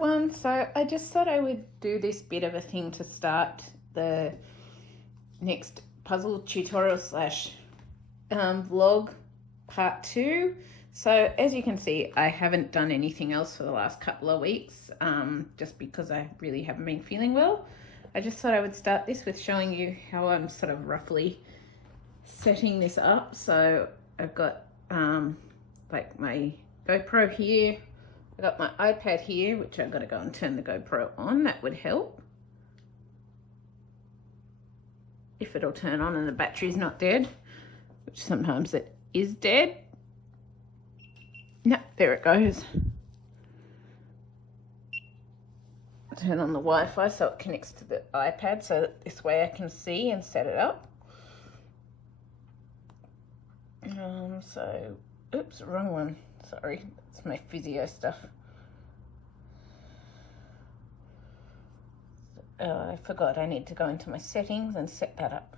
everyone. So I just thought I would do this bit of a thing to start the next puzzle tutorial slash vlog part 2. So as you can see, I haven't done anything else for the last couple of weeks, just because I really haven't been feeling well. I just thought I would start this with showing you how I'm sort of roughly setting this up. So I've got like my GoPro here. I've got my iPad here, which I've got to go and turn the GoPro on. That would help. If it'll turn on and the battery's not dead, which sometimes it is dead. No, there it goes. Turn on the Wi-Fi so it connects to the iPad, so that this way I can see and set it up. So, oops, wrong one. Sorry, that's my physio stuff. I forgot I need to go into my settings and set that up.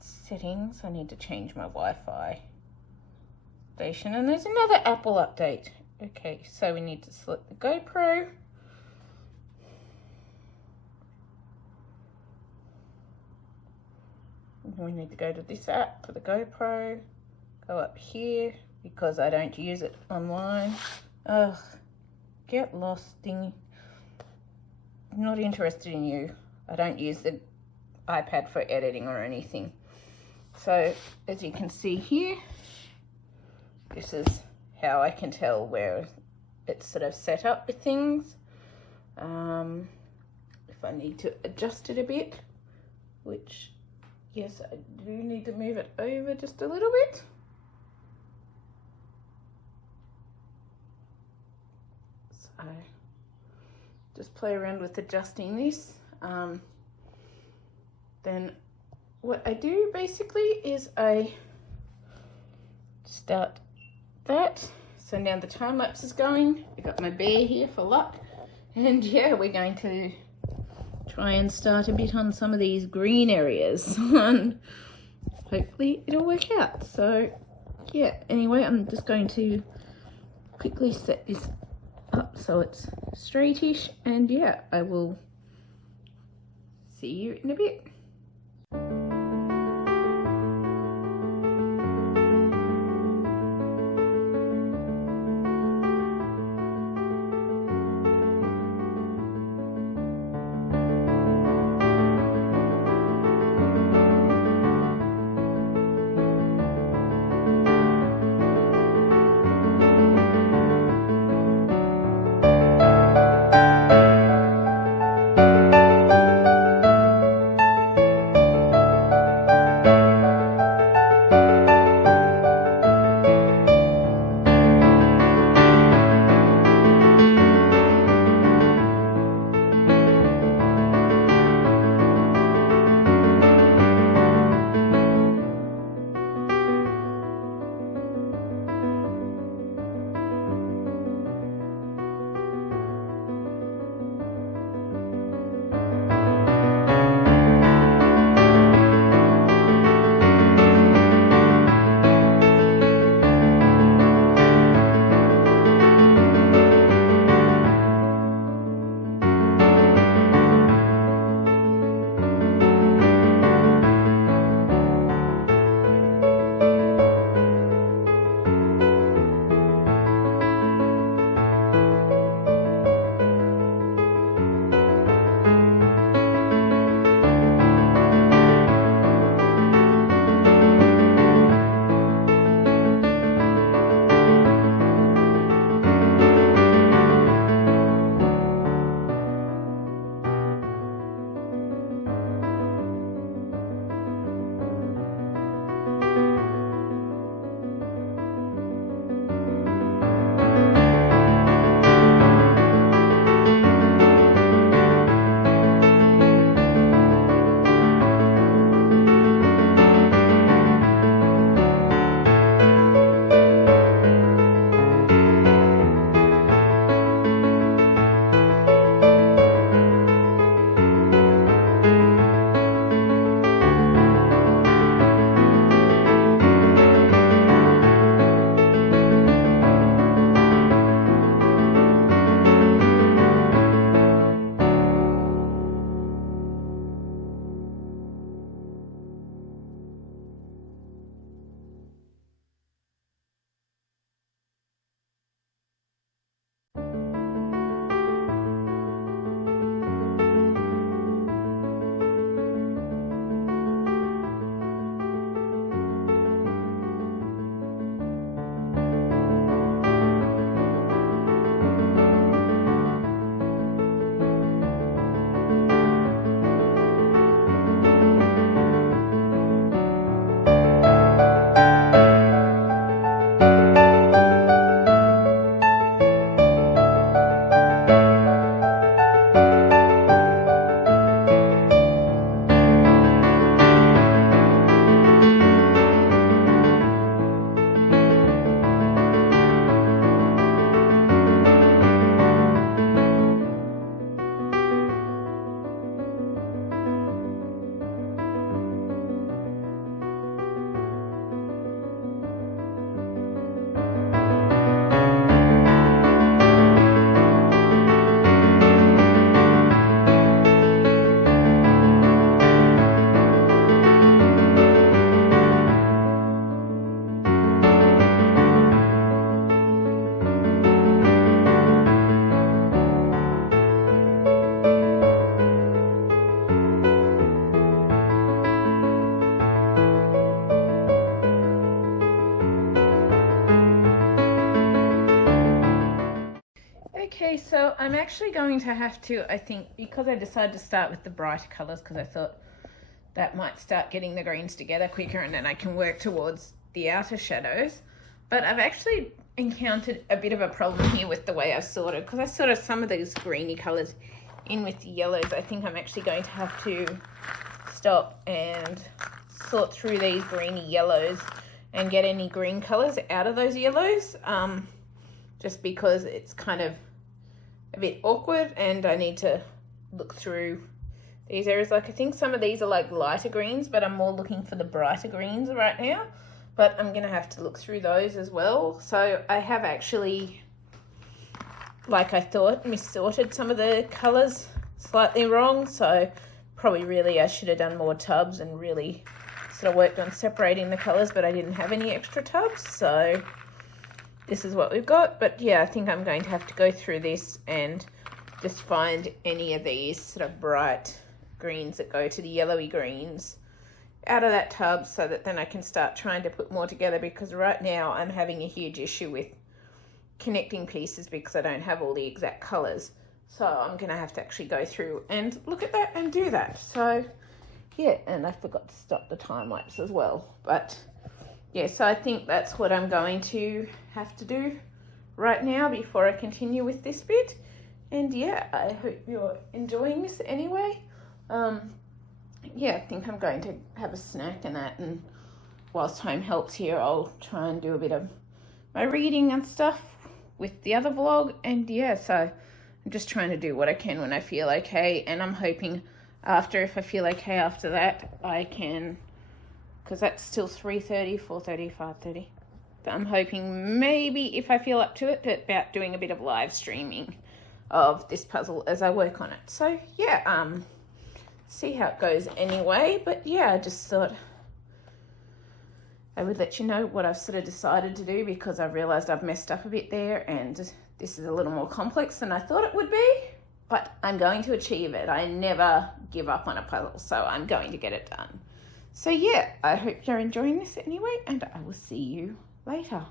Settings, I need to change my Wi-Fi station, and there's another Apple update. Okay, so we need to select the GoPro. We need to go to this app for the GoPro, go up here, because I don't use it online. Ugh, get lost, thingy. Not interested in you. I don't use the iPad for editing or anything. So as you can see here, this is how I can tell where it's sort of set up with things. If I need to adjust it a bit, which yes, I do need to move it over just a little bit. So just play around with adjusting this. Then what I do basically is I start that. So now the time lapse is going. I've got my bear here for luck. And yeah, we're going to try and start a bit on some of these green areas. And hopefully it'll work out. So yeah, anyway, I'm just going to quickly set this up so it's straightish, and yeah, I will see you in a bit. Okay, so I'm actually going to have to, I think, because I decided to start with the brighter colours because I thought that might start getting the greens together quicker and then I can work towards the outer shadows. But I've actually encountered a bit of a problem here with the way I've sorted, because I sorted some of these greeny colours in with the yellows. I think I'm actually going to have to stop and sort through these greeny yellows and get any green colours out of those yellows, just because it's kind of a bit awkward and I need to look through these areas. Like I think some of these are like lighter greens, but I'm more looking for the brighter greens right now, but I'm gonna have to look through those as well. So I have actually, like I thought, mis-sorted some of the colours slightly wrong, so probably really I should have done more tubs and really sort of worked on separating the colours, but I didn't have any extra tubs, so this is what we've got. But yeah, I think I'm going to have to go through this and just find any of these sort of bright greens that go to the yellowy greens out of that tub, so that then I can start trying to put more together, because right now I'm having a huge issue with connecting pieces because I don't have all the exact colours. So I'm going to have to actually go through and look at that and do that. So yeah, and I forgot to stop the time lapse as well. But yeah, so I think that's what I'm going to have to do right now before I continue with this bit. And yeah, I hope you're enjoying this anyway. Yeah, I think I'm going to have a snack and that, and whilst time helps here, I'll try and do a bit of my reading and stuff with the other vlog. And yeah, so I'm just trying to do what I can when I feel okay, and I'm hoping if I feel okay after that, I can, because that's still 3:30, 4:30, 5:30. But I'm hoping maybe if I feel up to it, about doing a bit of live streaming of this puzzle as I work on it. So yeah, see how it goes anyway. But yeah, I just thought I would let you know what I've sort of decided to do, because I've realised I've messed up a bit there and this is a little more complex than I thought it would be. But I'm going to achieve it. I never give up on a puzzle, so I'm going to get it done. So yeah, I hope you're enjoying this anyway, and I will see you later.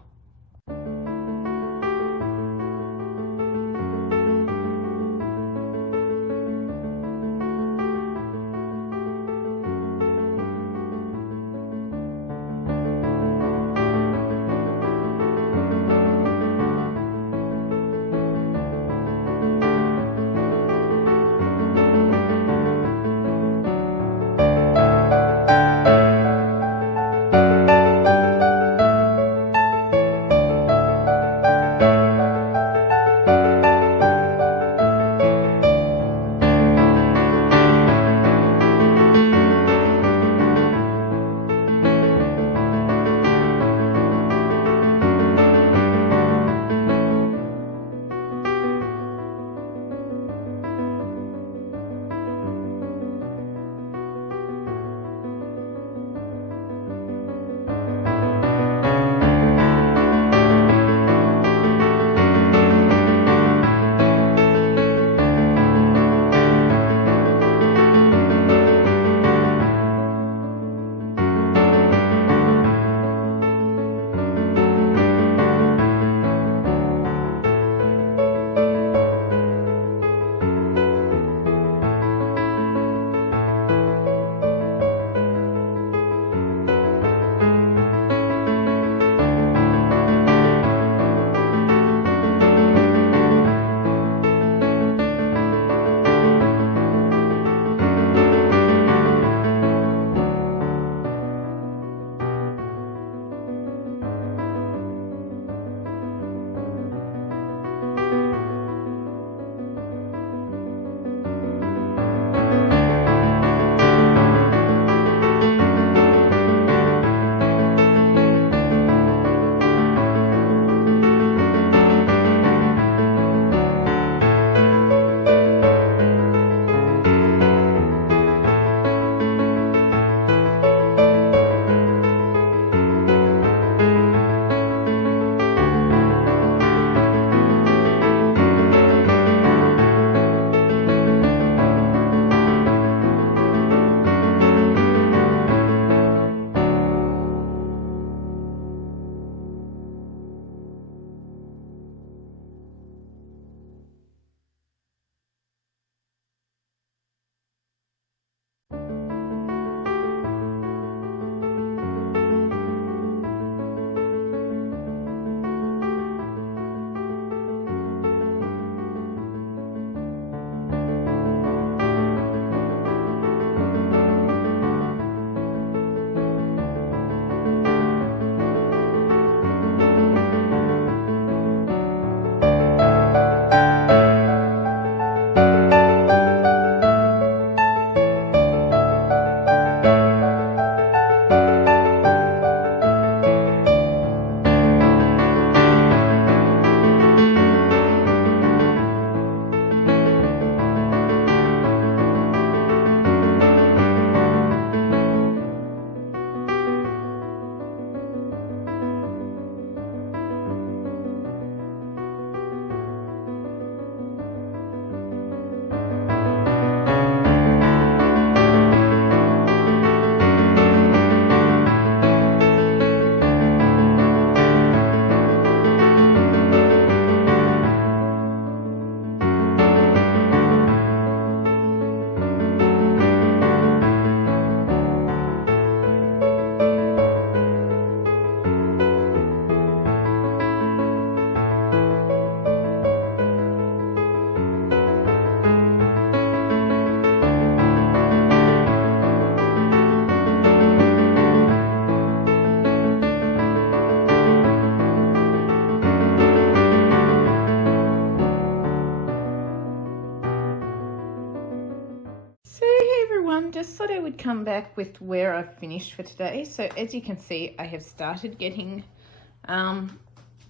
Just thought I would come back with where I've finished for today. So as you can see, I have started getting,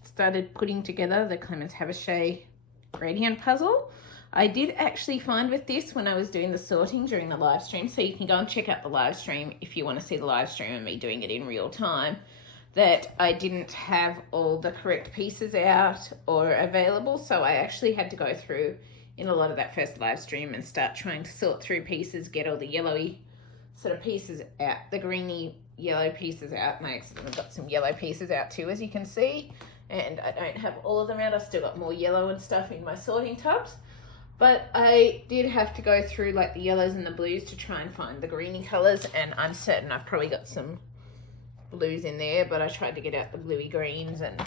started putting together the Clemens Habicht gradient puzzle. I did actually find with this when I was doing the sorting during the live stream, so you can go and check out the live stream if you want to see the live stream and me doing it in real time, that I didn't have all the correct pieces out or available. So I actually had to go through in a lot of that first live stream and start trying to sort through pieces, get all the yellowy sort of pieces out, the greeny yellow pieces out, and I accidentally got some yellow pieces out too, as you can see, and I don't have all of them out. I've still got more yellow and stuff in my sorting tubs, but I did have to go through like the yellows and the blues to try and find the greeny colours, and I'm certain I've probably got some blues in there, but I tried to get out the bluey greens and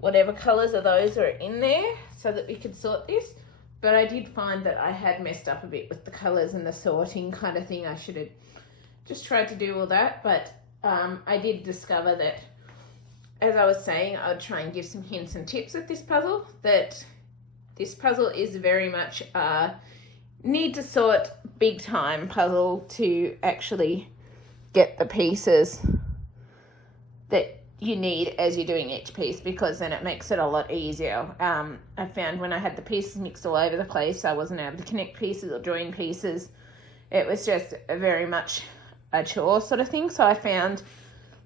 whatever colours of those are in there so that we could sort this. But I did find that I had messed up a bit with the colours and the sorting kind of thing. I should have just tried to do all that. But I did discover that, as I was saying, I'd try and give some hints and tips with this puzzle, that this puzzle is very much a need to sort big time puzzle to actually get the pieces that you need as you're doing each piece, because then it makes it a lot easier. I found when I had the pieces mixed all over the place, I wasn't able to connect pieces or join pieces. It was just very much a chore sort of thing. So I found,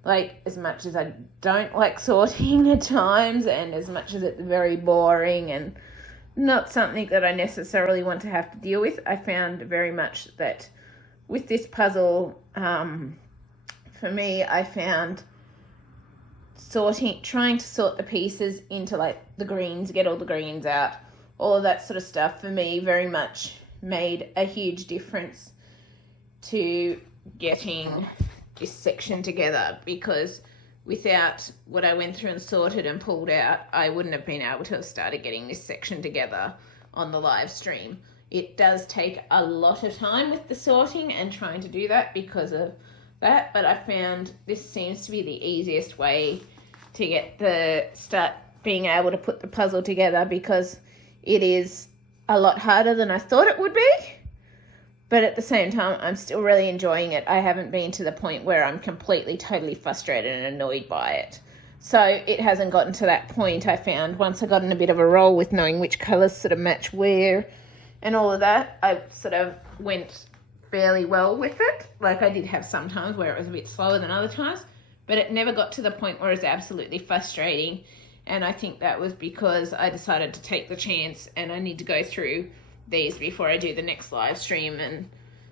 like, as much as I don't like sorting at times, and as much as it's very boring and not something that I necessarily want to have to deal with, I found very much that with this puzzle, for me, I found trying to sort the pieces into like the greens, get all the greens out, all of that sort of stuff, for me very much made a huge difference to getting this section together, because without what I went through and sorted and pulled out, I wouldn't have been able to have started getting this section together on the live stream. It does take a lot of time with the sorting and trying to do that because of that, but I found this seems to be the easiest way to start being able to put the puzzle together, because it is a lot harder than I thought it would be, but at the same time I'm still really enjoying it. I haven't been to the point where I'm completely totally frustrated and annoyed by it, so it hasn't gotten to that point. I found once I got in a bit of a roll with knowing which colours sort of match where and all of that, I sort of went fairly well with it. Like, I did have some times where it was a bit slower than other times, but it never got to the point where it's absolutely frustrating. And I think that was because I decided to take the chance, and I need to go through these before I do the next live stream and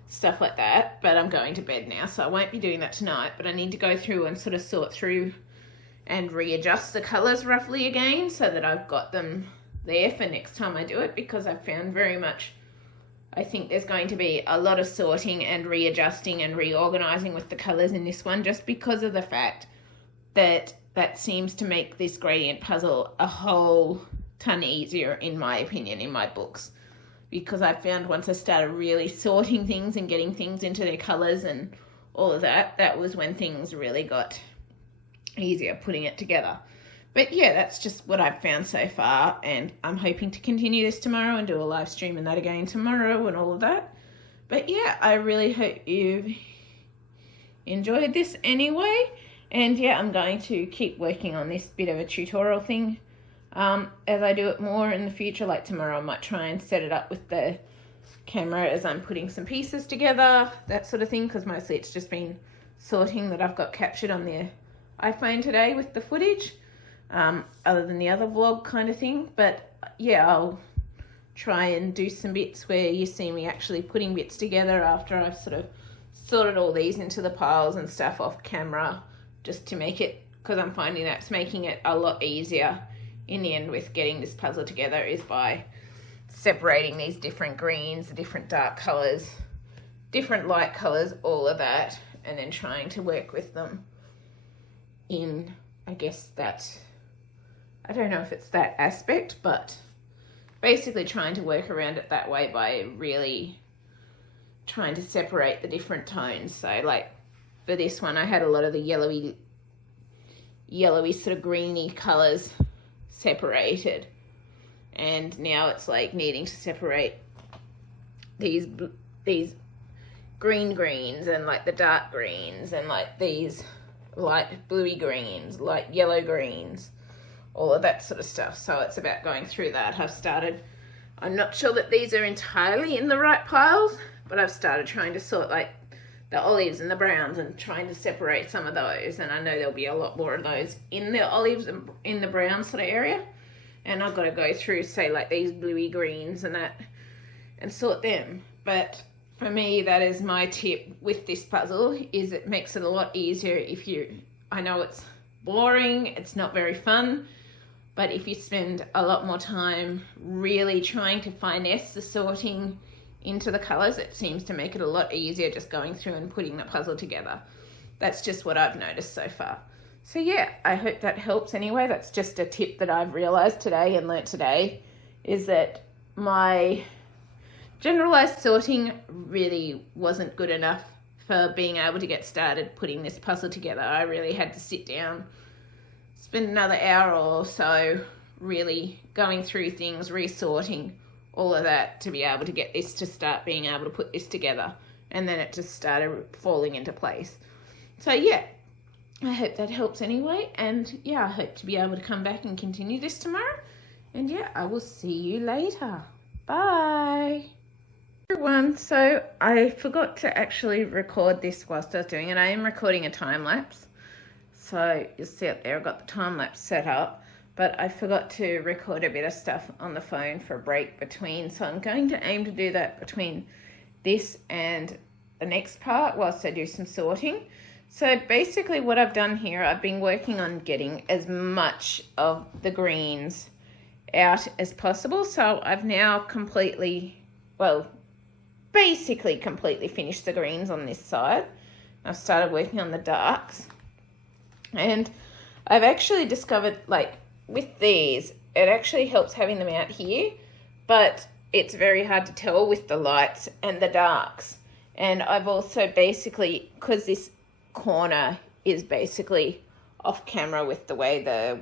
stuff like that. But I'm going to bed now, so I won't be doing that tonight, but I need to go through and sort of sort through and readjust the colours roughly again so that I've got them there for next time I do it, because I've found very much, I think there's going to be a lot of sorting and readjusting and reorganising with the colours in this one, just because of the fact that that seems to make this gradient puzzle a whole ton easier, in my opinion, in my books. Because I found once I started really sorting things and getting things into their colours and all of that, that was when things really got easier putting it together. But yeah, that's just what I've found so far, and I'm hoping to continue this tomorrow and do a live stream and that again tomorrow and all of that. But yeah, I really hope you've enjoyed this anyway. And yeah, I'm going to keep working on this bit of a tutorial thing as I do it more in the future. Like tomorrow I might try and set it up with the camera as I'm putting some pieces together, that sort of thing, because mostly it's just been sorting that I've got captured on the iPhone today with the footage. Other than the other vlog kind of thing. But yeah, I'll try and do some bits where you see me actually putting bits together after I've sort of sorted all these into the piles and stuff off camera, just to make it, because I'm finding that's making it a lot easier in the end with getting this puzzle together, is by separating these different greens, the different dark colours, different light colours, all of that, and then trying to work with them in, I guess, that, I don't know if it's that aspect, but basically trying to work around it that way by really trying to separate the different tones. So like for this one, I had a lot of the yellowy sort of greeny colours separated, and now it's like needing to separate these greens and like the dark greens and like these light bluey greens, light yellow greens, all of that sort of stuff. So it's about going through that. I'm not sure that these are entirely in the right piles, but I've started trying to sort like the olives and the browns and trying to separate some of those. And I know there'll be a lot more of those in the olives and in the brown sort of area. And I've got to go through, say, like these bluey greens and that and sort them. But for me, that is my tip with this puzzle, is it makes it a lot easier if I know it's boring, it's not very fun, but if you spend a lot more time really trying to finesse the sorting into the colours, it seems to make it a lot easier just going through and putting the puzzle together. That's just what I've noticed so far. So yeah, I hope that helps anyway. That's just a tip that I've realised today and learnt today, is that my generalised sorting really wasn't good enough for being able to get started putting this puzzle together. I really had to sit down, spend another hour or so really going through things, resorting, all of that, to be able to get this to start being able to put this together. And then it just started falling into place. So yeah, I hope that helps anyway. And yeah, I hope to be able to come back and continue this tomorrow. And yeah, I will see you later. Bye. Everyone, so I forgot to actually record this whilst I was doing it. I am recording a time lapse. So you'll see up there, I've got the time lapse set up. But I forgot to record a bit of stuff on the phone for a break between. So I'm going to aim to do that between this and the next part whilst I do some sorting. So basically what I've done here, I've been working on getting as much of the greens out as possible. So I've now basically completely finished the greens on this side. I've started working on the darks. And I've actually discovered, like, with these, it actually helps having them out here, but it's very hard to tell with the lights and the darks. And I've also basically, because this corner is basically off camera with the way the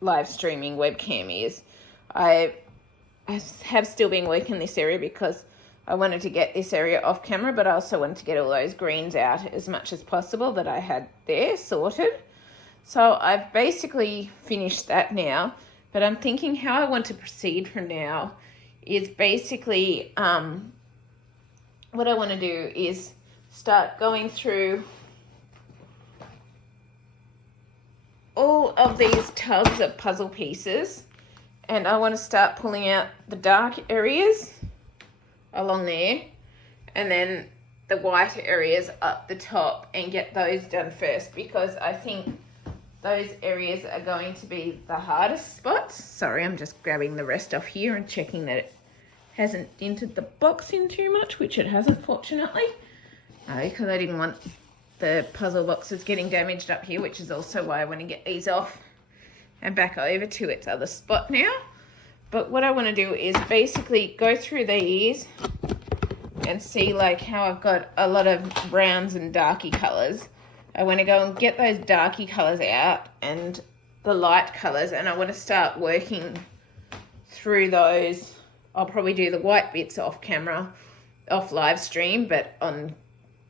live streaming webcam is, I have still been working this area because I wanted to get this area off camera, but I also wanted to get all those greens out as much as possible that I had there sorted. So I've basically finished that now, but I'm thinking how I want to proceed from now is basically what I want to do is start going through all of these tubs of puzzle pieces, and I want to start pulling out the dark areas along there and then the white areas up the top and get those done first, because I think those areas are going to be the hardest spots. Sorry, I'm just grabbing the rest off here and checking that it hasn't dented the box in too much, which it hasn't, fortunately, because I didn't want the puzzle boxes getting damaged up here, which is also why I want to get these off and back over to its other spot now. But what I want to do is basically go through these and see like how I've got a lot of browns and darky colours. I want to go and get those darky colours out and the light colours, and I want to start working through those. I'll probably do the white bits off camera, off live stream, but on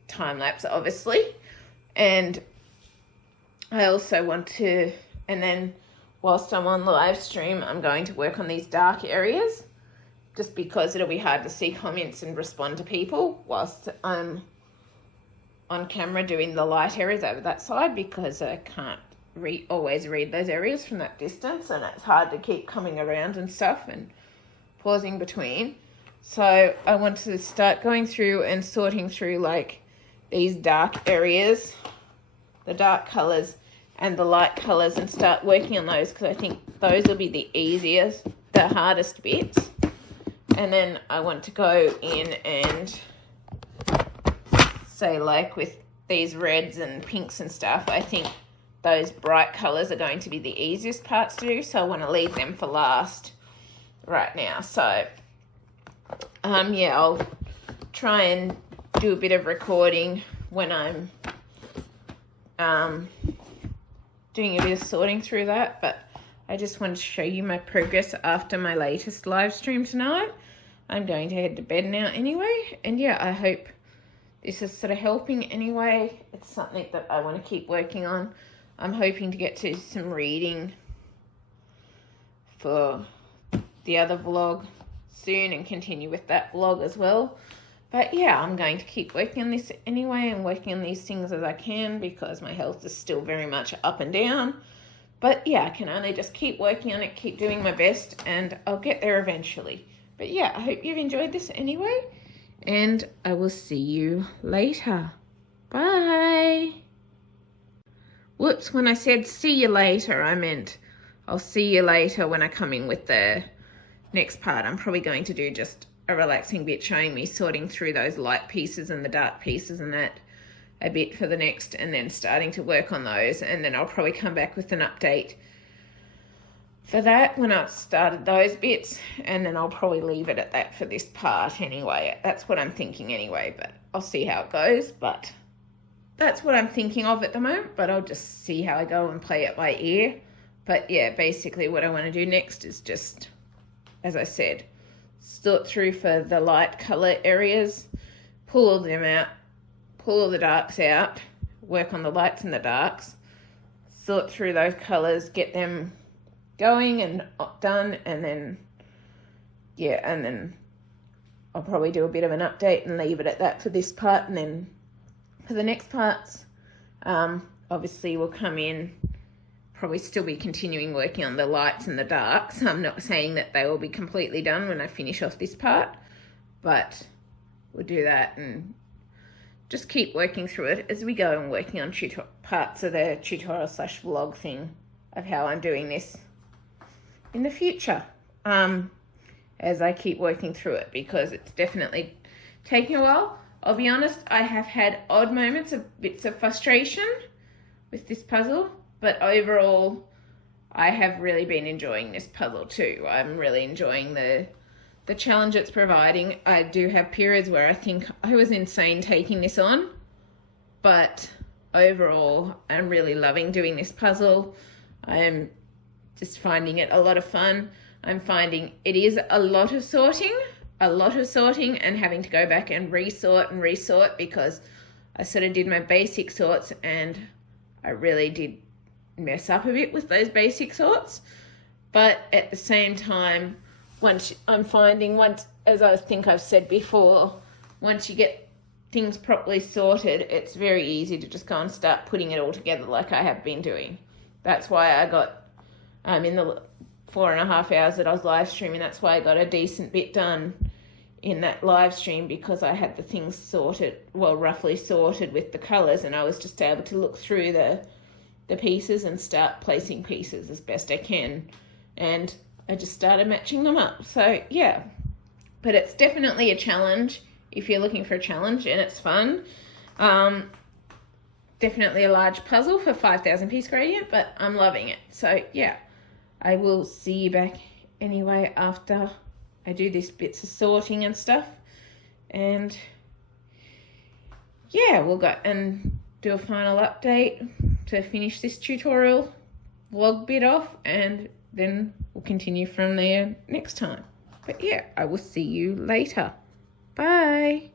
time lapse obviously. And I also want to, and then whilst I'm on the live stream, I'm going to work on these dark areas, just because it'll be hard to see comments and respond to people whilst I'm on camera doing the light areas over that side, because I can't always read those areas from that distance, and it's hard to keep coming around and stuff and pausing between. So I want to start going through and sorting through like these dark areas, the dark colours and the light colours, and start working on those, because I think those will be the easiest, the hardest bits. And then I want to go in and say, like with these reds and pinks and stuff, I think those bright colours are going to be the easiest parts to do, so I want to leave them for last right now. So yeah, I'll try and do a bit of recording when I'm doing a bit of sorting through that, but I just wanted to show you my progress after my latest live stream tonight. I'm going to head to bed now anyway, and yeah, I hope this is sort of helping anyway. It's something that I want to keep working on. I'm hoping to get to some reading for the other vlog soon and continue with that vlog as well. But yeah, I'm going to keep working on this anyway and working on these things as I can because my health is still very much up and down. But yeah, I can only just keep working on it, keep doing my best, and I'll get there eventually. But yeah, I hope you've enjoyed this anyway, and I will see you later. Bye. Whoops, when I said see you later, I meant I'll see you later when I come in with the next part. I'm probably going to do just a relaxing bit showing me sorting through those light pieces and the dark pieces and that a bit for the next, and then starting to work on those, and then I'll probably come back with an update for that when I've started those bits, and then I'll probably leave it at that for this part anyway. That's what I'm thinking anyway, but I'll see how it goes. But that's what I'm thinking of at the moment, but I'll just see how I go and play it by ear. But yeah, basically what I want to do next is just, as I said, sort through for the light colour areas, pull all them out, pull all the darks out, work on the lights and the darks, sort through those colours, get them going and done, and then, yeah, and then I'll probably do a bit of an update and leave it at that for this part, and then for the next parts, obviously we'll come in, probably still be continuing working on the lights and the darks. I'm not saying that they will be completely done when I finish off this part, but we'll do that and just keep working through it as we go and working on parts of the tutorial / vlog thing of how I'm doing this in the future, as I keep working through it, because it's definitely taking a while. I'll be honest, I have had odd moments of bits of frustration with this puzzle, but overall I have really been enjoying this puzzle too. I'm really enjoying the challenge it's providing. I do have periods where I think I was insane taking this on, but overall I'm really loving doing this puzzle. I'm just finding it a lot of fun. I'm finding it is a lot of sorting and having to go back and resort because I sort of did my basic sorts and I really did mess up a bit with those basic sorts. But at the same time, as I think I've said before, once you get things properly sorted, it's very easy to just go and start putting it all together like I have been doing. That's why I got, in the 4.5 hours that I was live streaming, that's why I got a decent bit done in that live stream, because I had the things sorted, well, roughly sorted with the colours, and I was just able to look through the pieces and start placing pieces as best I can. And I just started matching them up. So yeah, but it's definitely a challenge if you're looking for a challenge, and it's fun. Definitely a large puzzle for 5,000 piece gradient, but I'm loving it. So yeah, I will see you back anyway after I do these bits of sorting and stuff. And yeah, we'll go and do a final update to finish this tutorial vlog bit off, and then we'll continue from there next time. But yeah, I will see you later. Bye.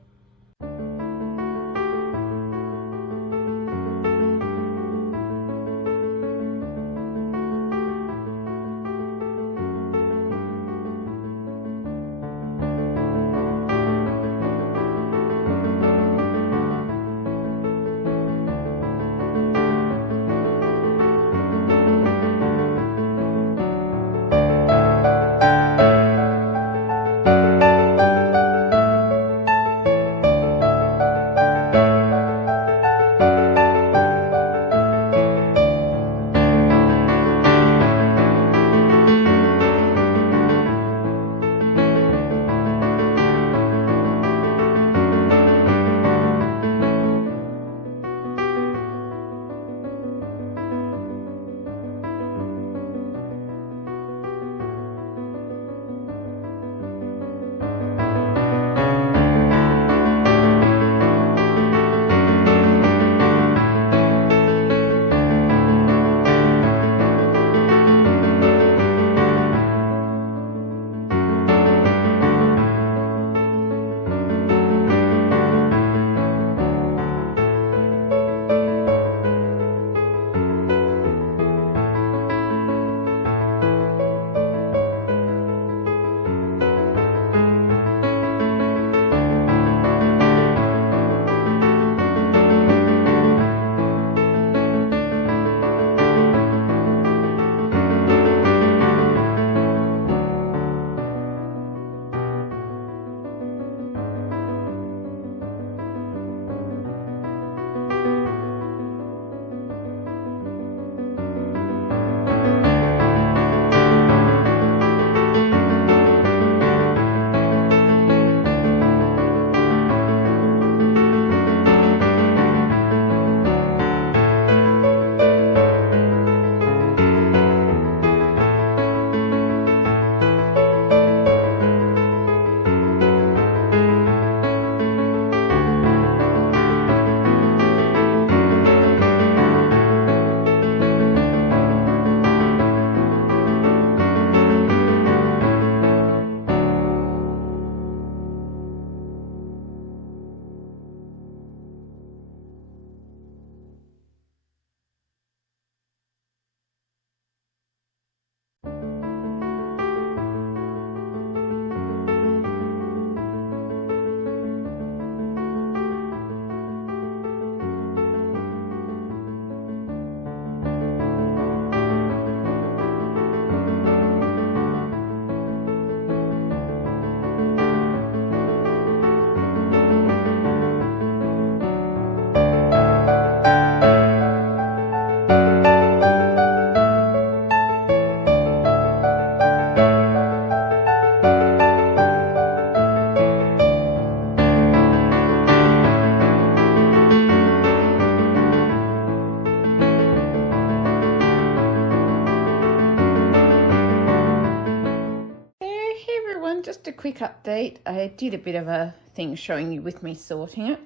quick update. I did a bit of a thing showing you with me sorting it.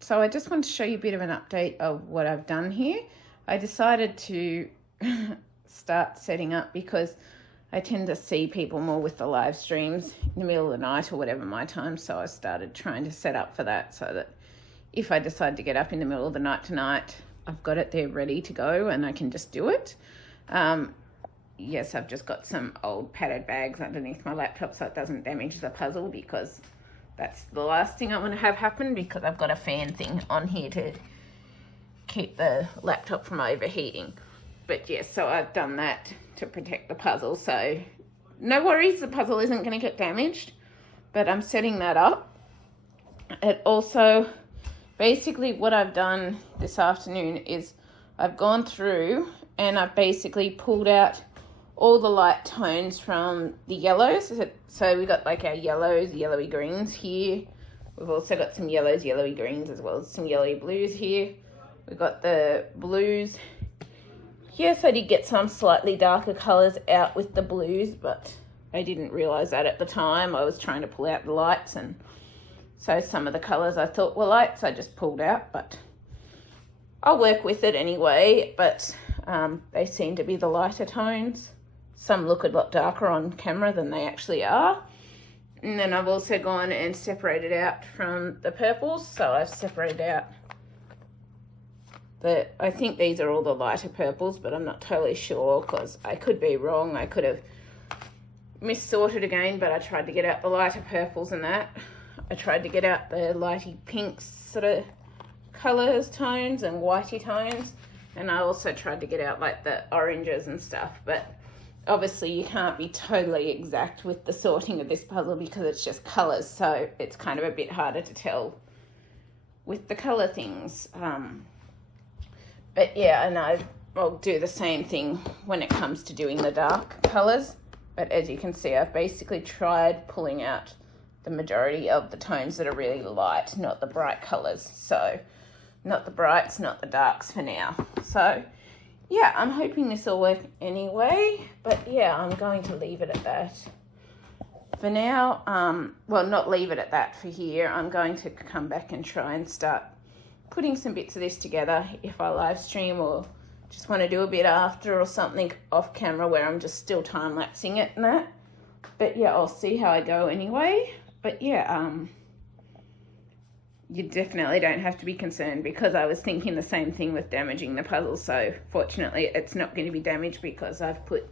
So I just want to show you a bit of an update of what I've done here. I decided to start setting up because I tend to see people more with the live streams in the middle of the night or whatever my time. So I started trying to set up for that so that if I decide to get up in the middle of the night tonight, I've got it there ready to go and I can just do it. Yes, I've just got some old padded bags underneath my laptop so it doesn't damage the puzzle, because that's the last thing I want to have happen, because I've got a fan thing on here to keep the laptop from overheating. But yes, so I've done that to protect the puzzle. So no worries, the puzzle isn't going to get damaged, but I'm setting that up. It also, basically what I've done this afternoon is I've gone through and I've basically pulled out all the light tones from the yellows. So we've got like our yellows, yellowy greens here. We've also got some yellows, yellowy greens, as well as some yellowy blues here. We've got the blues. Yes, I did get some slightly darker colours out with the blues, but I didn't realise that at the time. I was trying to pull out the lights, and so some of the colours I thought were lights I just pulled out, but I'll work with it anyway. But they seem to be the lighter tones. Some look a lot darker on camera than they actually are. And then I've also gone and separated out from the purples. So I've separated out I think these are all the lighter purples, but I'm not totally sure because I could be wrong. I could have mis-sorted again, but I tried to get out the lighter purples and that. I tried to get out the lighty pinks sort of colours, tones, and whitey tones. And I also tried to get out like the oranges and stuff, but obviously you can't be totally exact with the sorting of this puzzle because it's just colours, so it's kind of a bit harder to tell with the colour things. But yeah, and I'll do the same thing when it comes to doing the dark colours. But as you can see, I've basically tried pulling out the majority of the tones that are really light, not the bright colours. So not the brights, not the darks for now. So yeah, I'm hoping this will work anyway, but yeah, I'm going to leave it at that for now. Well, not leave it at that for here. I'm going to come back and try and start putting some bits of this together if I live stream, or just want to do a bit after or something off camera where I'm just still time-lapsing it and that. But yeah, I'll see how I go anyway. But yeah, you definitely don't have to be concerned, because I was thinking the same thing with damaging the puzzle. So fortunately it's not going to be damaged because I've put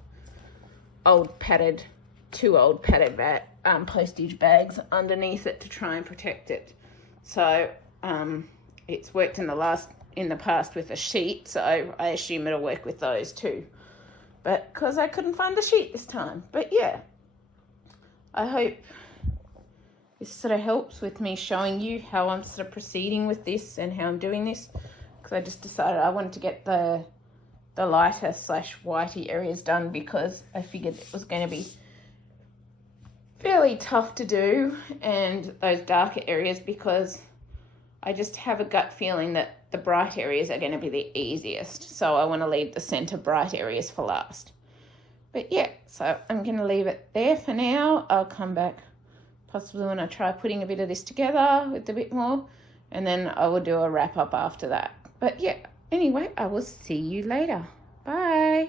two old padded postage bags underneath it to try and protect it. So it's worked in the past with a sheet, so I assume it'll work with those too. But because I couldn't find the sheet this time. But yeah, I hope this sort of helps with me showing you how I'm sort of proceeding with this and how I'm doing this, because I just decided I wanted to get the lighter / whitey areas done, because I figured it was going to be fairly tough to do, and those darker areas, because I just have a gut feeling that the bright areas are going to be the easiest. So I want to leave the centre bright areas for last. But yeah, so I'm going to leave it there for now. I'll come back possibly when I try putting a bit of this together with a bit more, and then I will do a wrap up after that. But yeah, anyway, I will see you later. Bye.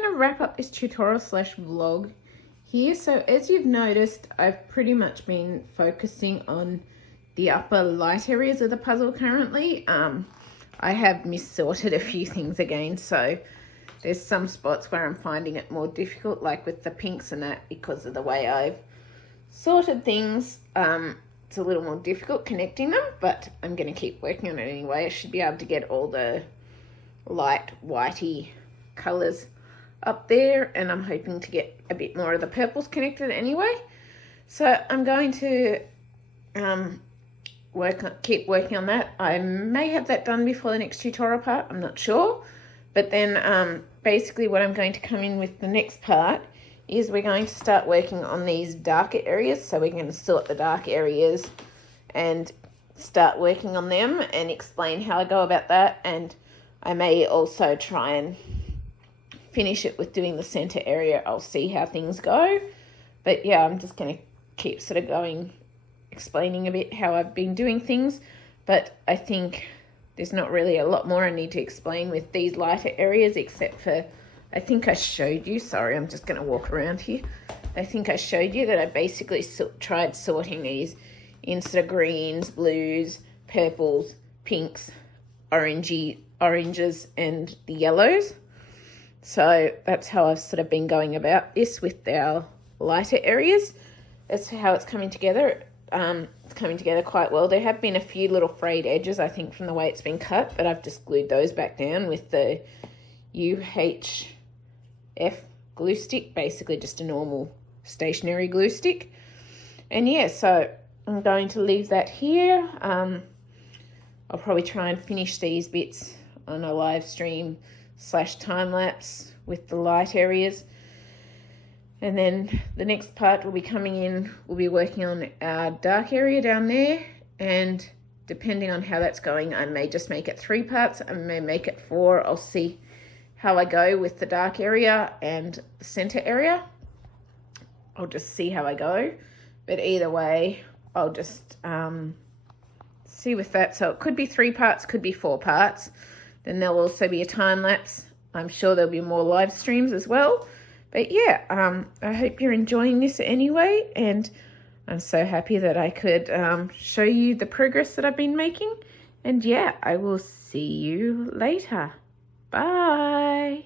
going to wrap up this tutorial slash vlog here. So as you've noticed, I've pretty much been focusing on the upper light areas of the puzzle currently. I have mis-sorted a few things again, so there's some spots where I'm finding it more difficult, like with the pinks and that, because of the way I've sorted things. It's a little more difficult connecting them, but I'm going to keep working on it anyway. I should be able to get all the light whitey colours up there, and I'm hoping to get a bit more of the purples connected anyway. So I'm going to keep working on that. I may have that done before the next tutorial part, I'm not sure. But then basically what I'm going to come in with the next part is we're going to start working on these darker areas. So we're going to sort the dark areas and start working on them and explain how I go about that. And I may also try and finish it with doing the center area. I'll see how things go. But yeah, I'm just going to keep sort of going, explaining a bit how I've been doing things. But I think there's not really a lot more I need to explain with these lighter areas, except for, I think I showed you, sorry, I'm just going to walk around here. I think I showed you that I basically tried sorting these in sort of greens, blues, purples, pinks, oranges, and the yellows. So that's how I've sort of been going about this with our lighter areas. That's how it's coming together. It's coming together quite well. There have been a few little frayed edges, I think, from the way it's been cut, but I've just glued those back down with the UHF glue stick, basically just a normal stationary glue stick. And yeah, so I'm going to leave that here. I'll probably try and finish these bits on a live stream / time lapse with the light areas. And then the next part will be coming in, we'll be working on our dark area down there, and depending on how that's going, I may just make it 3 parts, I may make it 4, I'll see how I go with the dark area and the center area. I'll just see how I go, but either way, I'll just see with that. So it could be 3 parts, could be 4 parts. Then there'll also be a time lapse. I'm sure there'll be more live streams as well. But yeah, I hope you're enjoying this anyway, and I'm so happy that I could show you the progress that I've been making. And yeah, I will see you later. Bye.